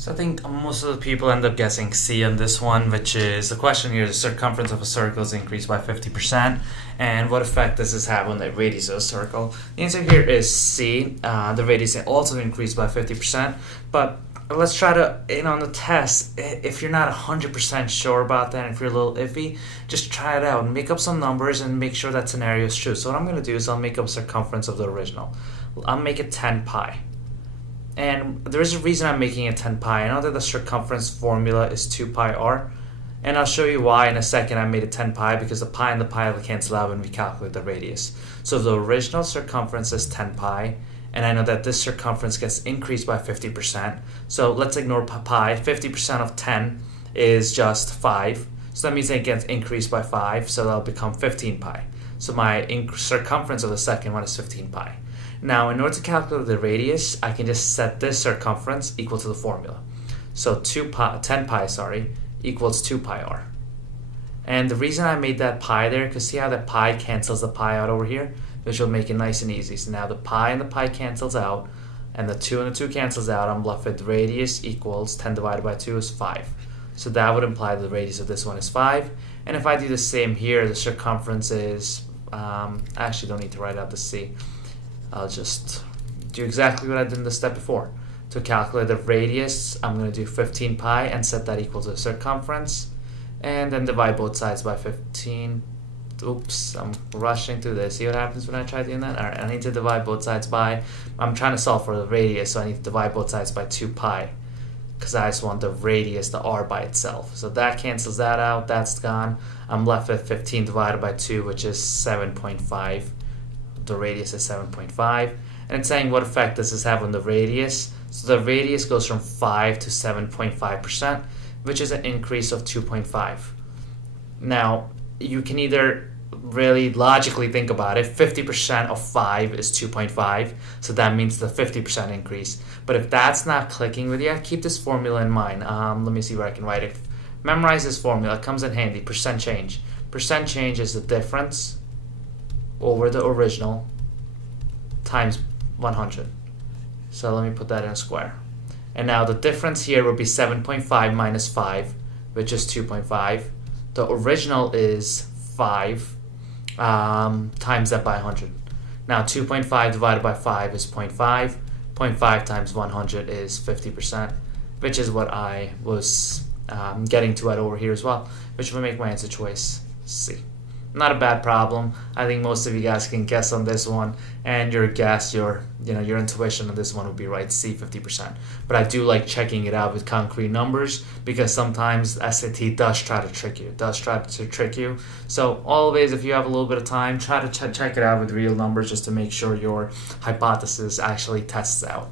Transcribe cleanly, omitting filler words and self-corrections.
So I think most of the people end up guessing C on this one, which is the question here: the circumference of a circle is increased by 50%, and what effect does this have on the radius of a circle? The answer here is C. The radius also increased by 50%, but let's try to, on the test, if you're not 100% sure about that, if you're a little iffy, just try it out and make up some numbers and make sure that scenario is true. So what I'm going to do is I'll make up circumference of the original. I'll make it 10 pi. And there is a reason I'm making it 10 pi. I know that the circumference formula is 2 pi r, and I'll show you why in a second. I made it 10 pi because the pi and the pi will cancel out when we calculate the radius. So the original circumference is 10 pi, and I know that this circumference gets increased by 50%. So let's ignore pi. 50% of 10 is just 5. So that means it gets increased by 5, so that'll become 15 pi. So my circumference of the second one is 15 pi. Now, in order to calculate the radius, I can just set this circumference equal to the formula. So 10 pi equals 2 pi r. And the reason I made that pi there, because see how that pi cancels the pi out over here? Which will make it nice and easy. So now the pi and the pi cancels out, and the 2 and the 2 cancels out. I'm left with radius equals 10 divided by 2 is 5. So that would imply the radius of this one is 5. And if I do the same here, the circumference is, I actually don't need to write out the C. I'll just do exactly what I did in the step before. To calculate the radius, I'm going to do 15 pi and set that equal to the circumference. And then divide both sides by 15. Oops, I'm rushing through this. See what happens when I try doing that? Alright, I need to divide both sides by, I'm trying to solve for the radius, so I need to divide both sides by 2 pi. Because I just want the radius, the r by itself. So that cancels that out, that's gone. I'm left with 15 divided by 2, which is 7.5. The radius is 7.5, and it's saying what effect does this have on the radius. So the radius goes from 5 to 7.5%, which is an increase of 2.5. Now, you can either really logically think about it. 50% of 5 is 2.5, so that means the 50% increase. But if that's not clicking with you, keep this formula in mind. Let me see where I can write it. Memorize this formula. It comes in handy. Percent change. Percent change is the difference over the original times 100. So let me put that in a square. And now the difference here would be 7.5 minus 5, which is 2.5. The original is 5 times that by 100. Now 2.5 divided by 5 is 0.5. 0.5 times 100 is 50%, which is what I was getting to at over here as well, which will make my answer choice C. Not a bad problem. I think most of you guys can guess on this one, and your guess, your intuition on this one would be right, C, 50%. But I do like checking it out with concrete numbers, because sometimes SAT does try to trick you. So always, if you have a little bit of time, try to check it out with real numbers just to make sure your hypothesis actually tests out.